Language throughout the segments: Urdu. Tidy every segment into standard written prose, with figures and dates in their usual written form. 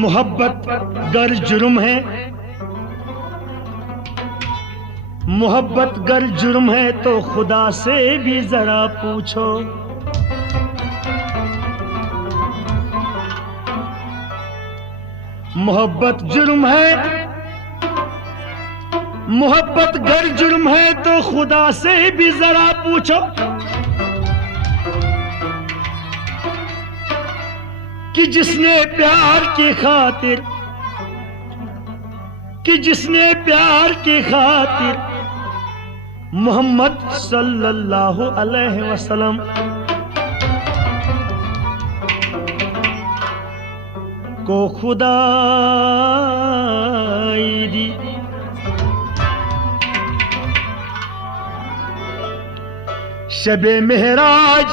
محبت گر جرم ہے، محبت گر جرم ہے تو خدا سے بھی ذرا پوچھو، محبت جرم ہے، محبت گر جرم ہے تو خدا سے بھی ذرا پوچھو کہ جس نے پیار کی خاطر، کہ جس نے پیار کی خاطر محمد صلی اللہ علیہ وسلم کو خدائی دی، شب معراج،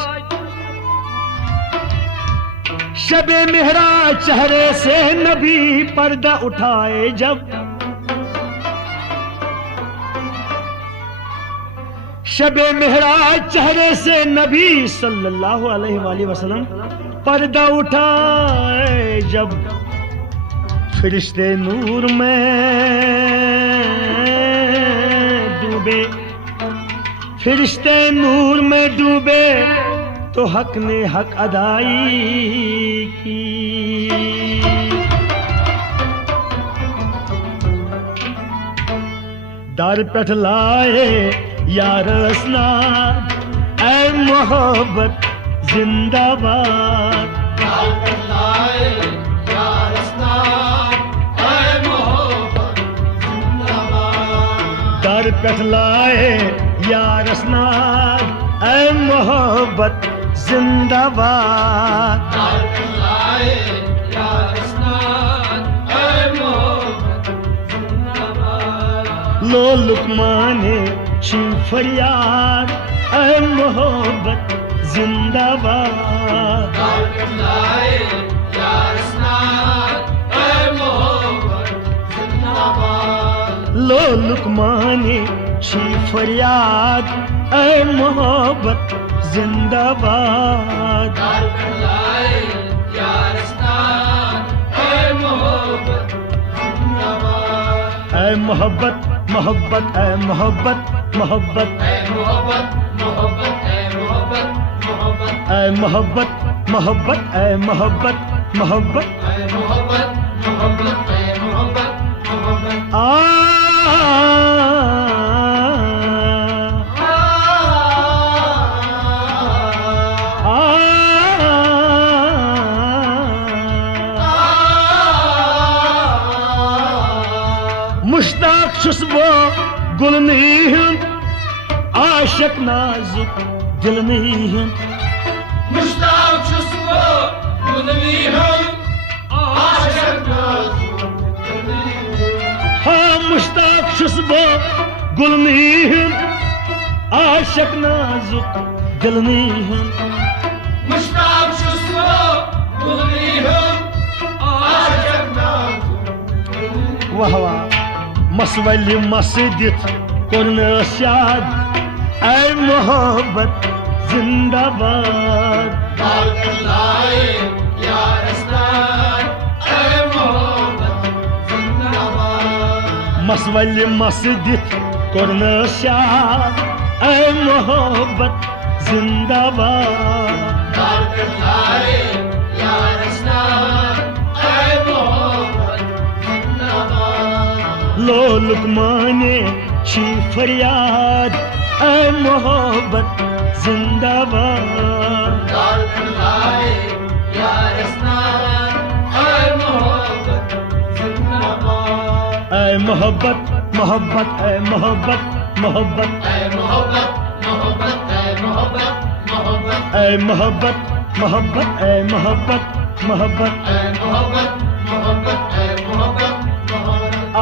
شب معراج چہرے سے نبی پردہ اٹھائے جب، شب معراج چہرے سے نبی صلی اللہ علیہ وآلہ وسلم پردہ اٹھائے جب، فرشتے نور میں ڈوبے، فرشتے نور میں ڈوبے تو حق نے حق ادائی کی، در پٹھ لائے یا رسنا اے محبت زندہ باد، در پٹھ لائے یا رسنا اے محبت زندہ باد، در پٹھ لائے یا رسنا اے محبت زندہ باد، در پٹھ لائے یا رسنا اے محبت زندہ باد، لو لقمان چھی فریاد اے محبت زندہ باد، در پٹھ لائے یا رسنا اے محبت زندہ باد، لو لقمان چھی فریاد اے محبت زندہ باد، در پٹھ لائے یا رسنا اے محبت زندہ باد، اے محبت محبت اے محبت محبت اے محبت محبت اے محبت محبت اے محبت محبت اے محبت محبت اے محبت محبت اے محبت محبت آ مشتاق چھس بو گلنی ہند عاشق نازک دلنی ہند، مشتاق چھس بو گلنی ہند عاشق نازک دلنی ہند، ہاں مشتاق چھس بو گلنی ہند عاشق نازک دلنی ہند، مشتاق چھس بو گلنی ہند عاشق نازک دلنی ہند، واہ واہ مسول مسجد کرنس یاد اے محبت زندہ باد، در پٹھ لائے یا رسنا اے محبت زندہ باد، مسول مسجد کرنس یاد اے محبت زندہ باد، در پٹھ لائے یا رسنا اے محبت زندہ باد، لو لقمان چھی فریاد اے محبت زندہ باد، در پٹھ لائے یا رسنا اے محبت زندہ باد، اے محبت محبت اے محبت محبت اے محبت محبت اے محبت محبت اے محبت محبت اے محبت محبت اے محبت محبت اے محبت محبت آ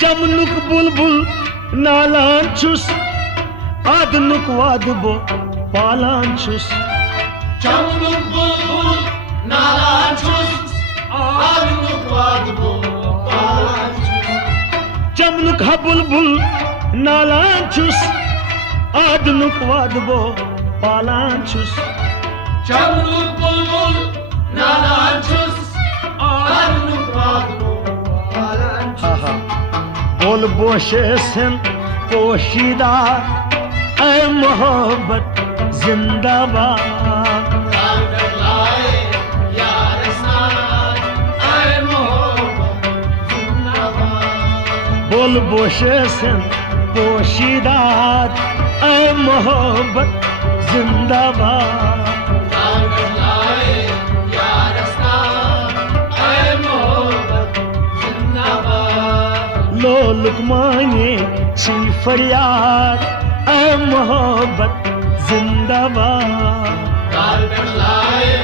چمنک بلبل نالان چھس آدنک واد بو پالان چھس، چمنک بلبل نالان چھُس آدنُک وعدٕ گوٚو پالان چھُس چمنُک ہا بُلبُل نالان چھُس آدنُک وعدٕ گوٚو پالان چھُس چمنُک بُلبُل نالان چھُس آدنُک وعدٕ گوٚو پالان چھُس بول بوشے سن پوشیدہ اے محبت زندہ باد لال پٮ۪ٹھ لایے یارس ناد اے محبت زندہ باد بول بوشے سن پوشیدہ اے محبت زندہ باد لال پٮ۪ٹھ لایے یارس ناد اے محبت زندہ باد لو لکمانے چھی فریاد اے محبت زندہ باد لال پٮ۪ٹھ لایے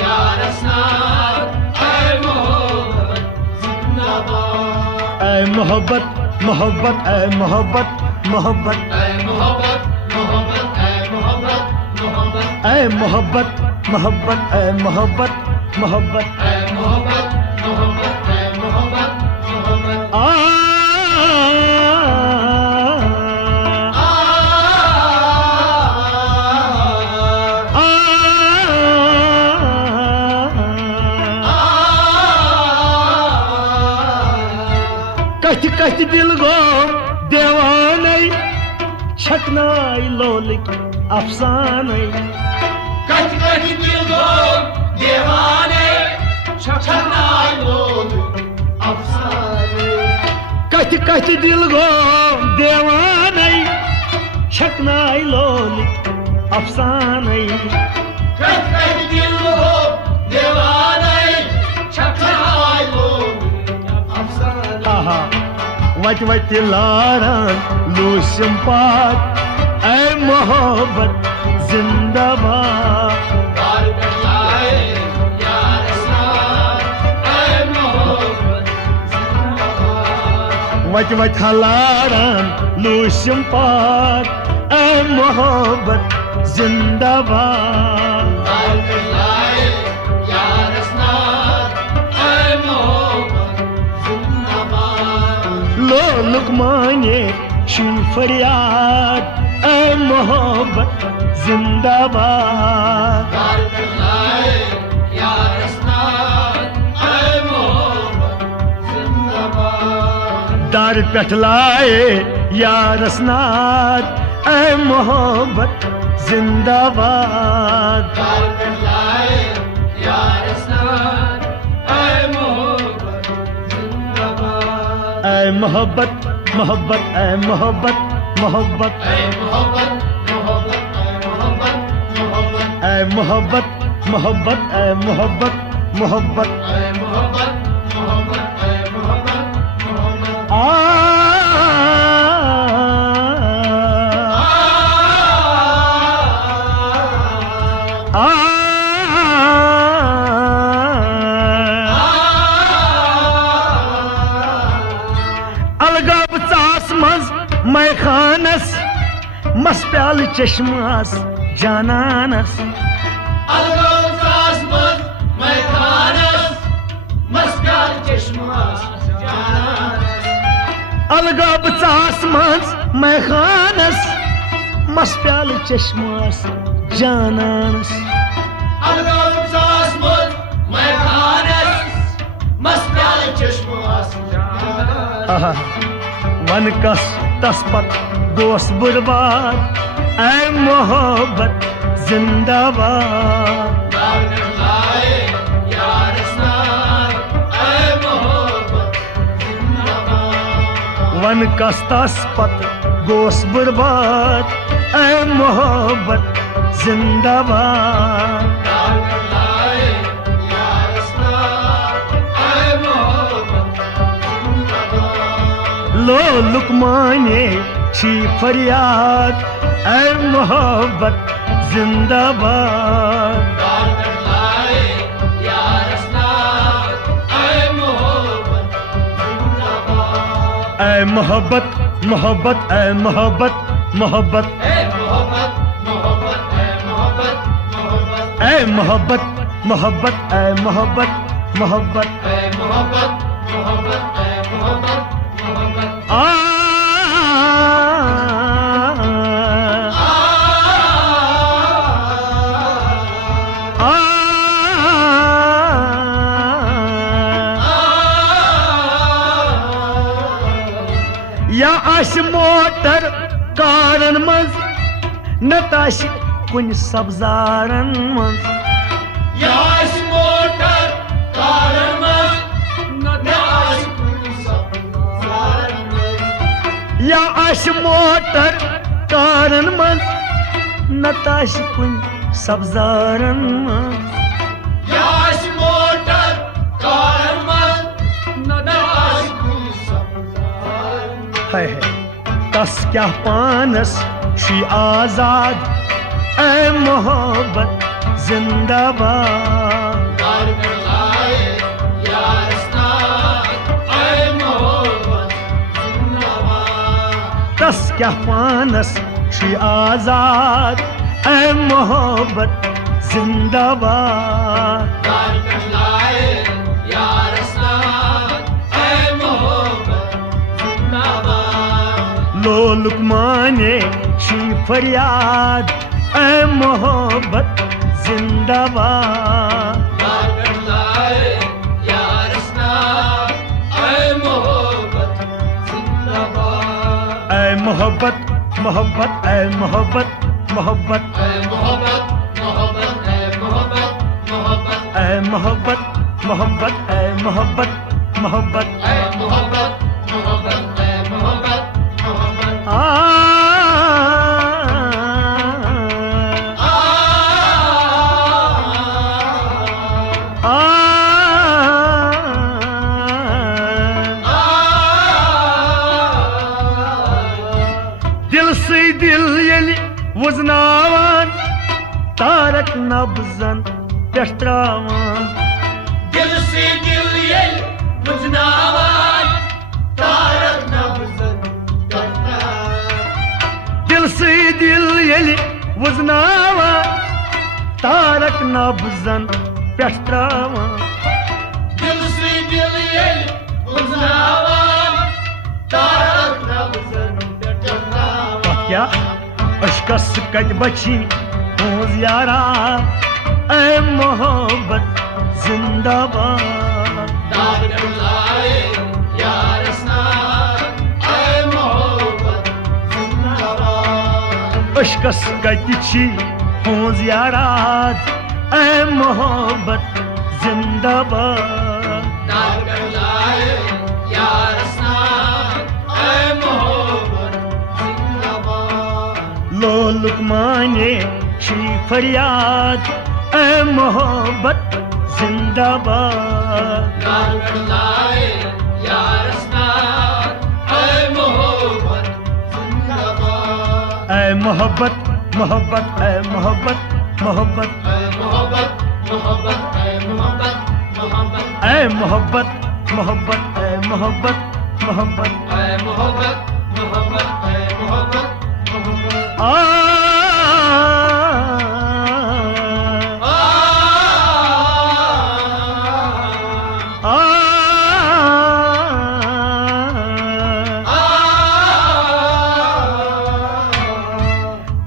یارس ناد اے محبت زندہ باد اے محبت محبت اے محبت محبت اے محبت محبت اے محبت محبت اے محبت محبت اے محبت محبت اے محبت محبت اے محبت محبت آ کتھ کتھ دل گو دیوانے چھکنائی لولک افسانے کتھ کتھ دل گوٚو دیوانے چھکناے لول افسانے کتھ کتھ دل گو دیوانے چھکنائی لولک افسانے کتھ کتھ دل گوٚو دیوانے چھکناے لول افسانے آہا وت وت لاران لوسم پات اے محبت زندہ باد لال پٮ۪ٹھ لایے یارس ناد اے محبت زندہ باد وت وت لاران لوسم پات اے محبت زندہ باد لال پٮ۪ٹھ لایے یارس ناد اے محبت زندہ باد لو لکمانے چھی فریاد اے محبت زندہ باد لال پٮ۪ٹھ لایے یارس ناد اے محبت زندہ باد در پٮ۪ٹھ لائے یارس ناد اے محبت زندہ باد لال پٮ۪ٹھ لایے یارس ناد اے محبت زندہ باد اے محبت محبت اے محبت محبت اے محبت محبت اے محبت محبت اے محبت محبت اے محبت محبت اے محبت محبت اے محبت محبت آ آ الگاب ژاس مز میں خانس مس پیال چشماس جانانس الگو ژاس منٛز میخانس مس پیال چشماس جانانس الگاب ژاس مز میں خانس مس پیال چشماس جانانس الگو ژاس منٛز میخانس مس پیال چشماس جانانس ون کس تس پت گوس برباد اے محبت زندہ باد لال پٮ۪ٹھ لایے یارس ناد اے محبت زندہ باد ون کس تس پت گوس برباد اے محبت زندہ باد لال پٮ۪ٹھ لایے یارس ناد اے محبت زندہ باد لو لکمانے چھی فریاد اے محبت زندہ باد لال پٮ۪ٹھ لایے یارس ناد اے محبت زندہ باد اے محبت محبت اے محبت محبت اے محبت محبت اے محبت محبت اے محبت محبت اے محبت محبت اے محبت محبت اے محبت محبت آ یا آسہِ موٹر کارن منٛز نتہٕ آسہِ کُنہِ سبزارن منٛز یا آسہِ موٹر کارن منٛز نہ آسہِ کُنہِ سبزارن منٛز یا آسہِ موٹر کارن منٛز نتہٕ آسہِ کُنہِ سبزارن منٛز یا آسہِ موٹر کارن منٛز نہ آسہِ کُنہِ سبزارن منٛز ہے تس کیا پانس چھ آزاد اے محبت زندہ باد دار پہ لائے یار اسناد اے محبت زندہ باد تس کیا پانس چھ آزاد اے محبت زندہ باد دار پہ لائے یار اسناد اے محبت زندہ باد لولک مانے چھ فریاد اے محبت زندہ باد دار پہ لائے یار اسناد اے محبت زندہ باد اے محبت محبت اے محبت محبت اے محبت محبت اے محبت محبت اے محبت محبت اے محبت محبت اے محبت محبت اے محبت محبت دل سی دل یلی وزناوان تارک نبزن پٮ۪ٹھ تراوان دل سے دل یل بجناوان تارک نبزن دل سی دل یلی وزناوان تارک نبزن پٮ۪ٹھ تراوان دل سے دل یل بجناوان تارک نبزن پتہٕ کیٛاہ اشکس کتہِ بچی تُہنٛز یارا اے محبت زندہ باد دار پہ لائے یار اسناد اے محبت زندہ باد اشکس کتہِ چھی تُہنٛز یاراد اے محبت زندہ باد دار پہ لائے یار اسناد اے محبت زندہ باد لولک مانے چھی فریاد اے محبت زندہ باد دار پہ لائے یار اسناد اے محبت زندہ باد اے محبت محبت اے محبت محبت اے محبت محبت اے محبت محبت اے محبت محبت اے محبت محبت اے محبت محبت اے محبت محبت آ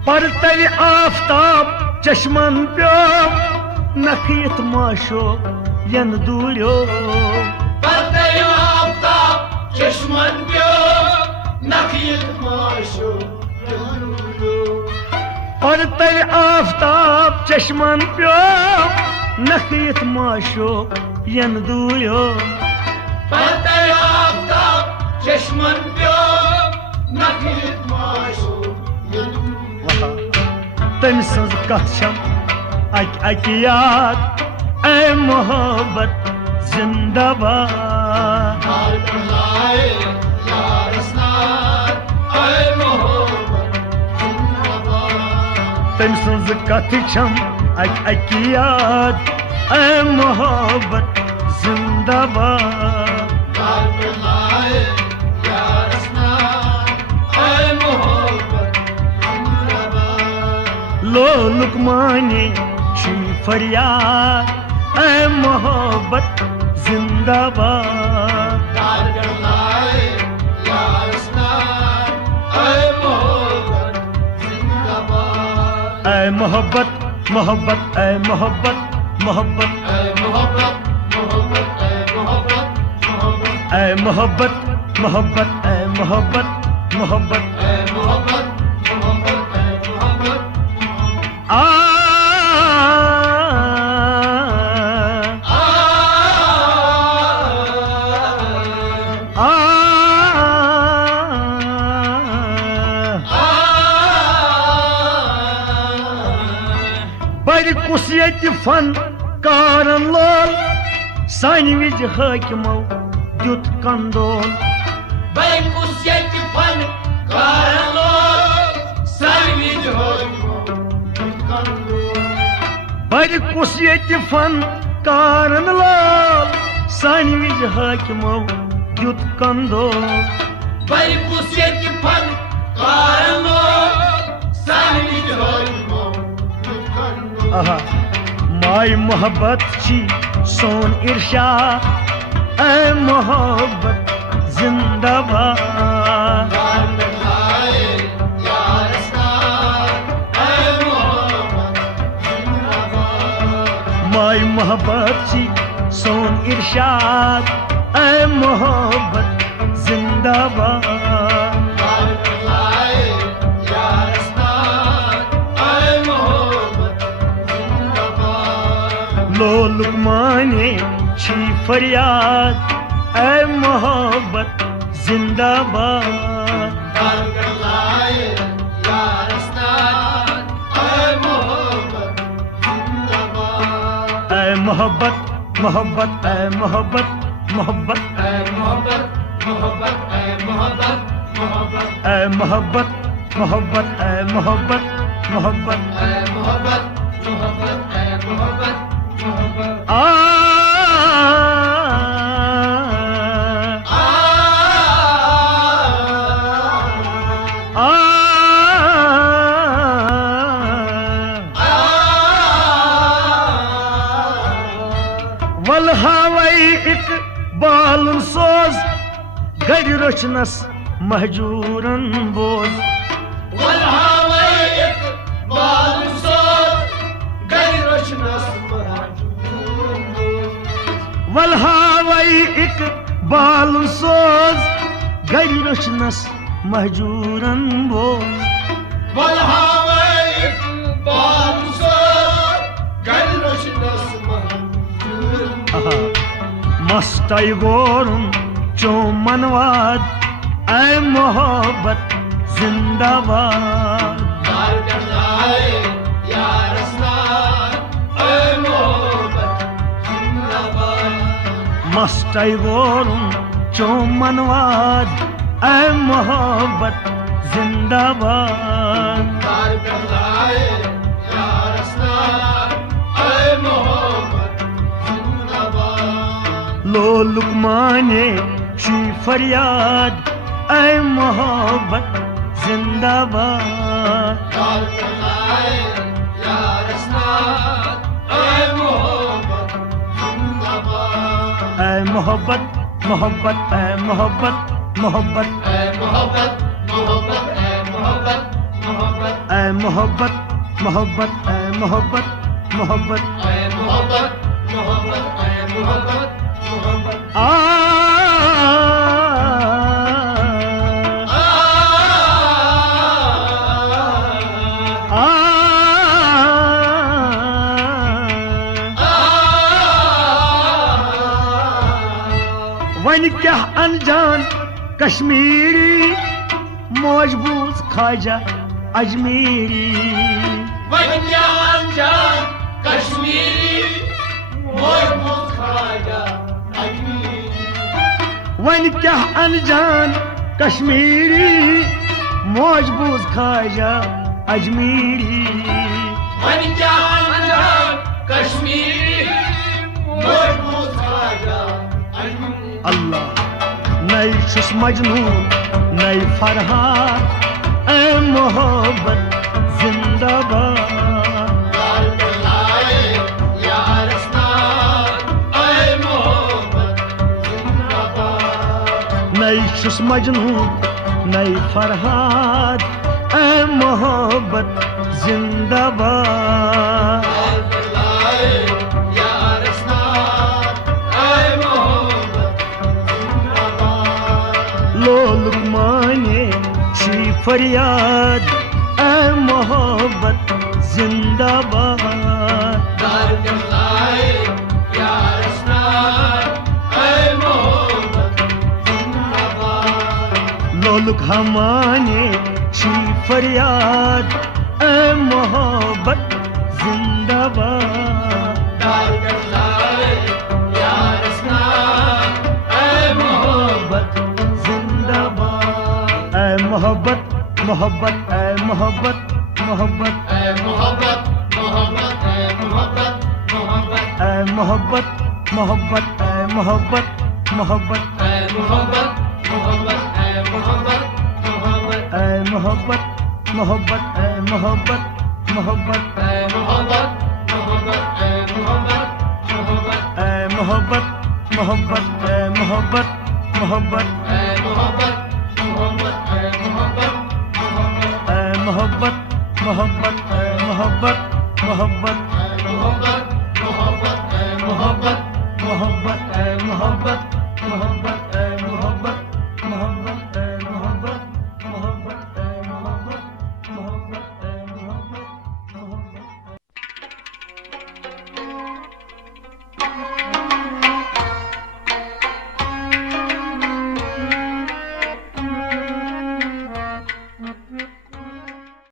پرتل آفتاب چشمن پیو نخیت ماشو ین دوریو پرتل آفتاب چشمن پیو نخیت ماشو پرتل آفتاب چشمن پیو نخیت ماشو ین دوریو پرتل آفتاب چشمن پیو نخیت ماشو تم سز کت چھم اکہ اکہ یاد اے محبت زندہ باد دار پہ لائے یار اسناد اے محبت زندہ باد تم سز کت چھم اکہ اکہ یاد اے محبت زندہ باد دار پہ لائے یار اسناد اے محبت زندہ باد لولک مانے چھی فریاد اے محبت زندہ باد کارگر لائے یار اسنان اے محبت زندہ باد اے محبت محبت اے محبت محبت اے محبت محبت اے محبت محبت اے محبت محبت اے محبت محبت اے محبت محبت اے محبت آ بڑِ کُس ییٚتہِ فن کارن لول سانہِ وِزِ حٲکِمو دیُت کندول بے کس ییٚتہِ فن کارن لول سانہِ وِزِ بڑِ کُس ییٚتہِ فن کارن لول سانہِ وِزِ حٲکِمو دیُت کندول بے کس ییٚتہِ فن کارن لول سانہِ وِزِ آہا ماے محبت چھی سون ارشاد اے محبت زندہ باد کارگر لائے یار اسنان اے محبت زندہ باد ماے محبت چھی سون ارشاد اے محبت زندہ باد کارگر لائے یار اسنان اے محبت زندہ باد لو لقمانے چھی فریاد اے محبت زندہ باد کارگر لائے یار اسنان اے محبت زندہ باد اے محبت محبت اے محبت محبت اے محبت محبت اے محبت محبت اے محبت محبت اے محبت محبت اے محبت محبت اے محبت محبت آ آ ول ہاوے اقبال سوز گڑ رچنس مہجورن بوز والہوے اقبال سوز گری روشنس ول ہاوے اقبال سوز گڑ رچنس مہجورن بوز والہوے اقبال سوز گری روشنس مستائی گورن چومن واد اے محبت زندہ باد کارگر لائے یار اسنان اے محبت زندہ باد مستائی گورن چومن واد اے محبت زندہ باد کارگر لائے یار اسنان اے محبت زندہ باد لو لقمانے چھی فریاد اے محبت زندہ باد کارگر لائے یار اسنان اے محبت زندہ باد اے محبت محبت اے محبت محبت اے محبت محبت اے محبت محبت اے محبت محبت اے محبت محبت اے محبت محبت اے محبت محبت آ ون کیا انجان کشمیری موج بوز خواجہ اجمیری ون کیا انجان کشمیری موج خواجہ اجمیری ون کیا انجان کشمیری موج بوز خواجہ اجمیری ون کیا انجان کشمیری موج خواجہ اجمیری اللہ نئی چھس مجنون نئی فرحات اے محبت زندہ باد کارگر لائے یار اسنان مجنوں نئی فرہاد اے محبت زندہ باد لو لقمانے چھی فریاد اے محبت زندہ باد لولک ہمانے چھی فریاد اے محبت زندہ باد زندہ باد اے محبت محبت اے محبت محبت اے محبت اے محبت محبت اے محبت محبت اے محبت محبت اے محبت محبت اے محبت محبت اے محبت محبت اے محبت محبت اے محبت محبت محبت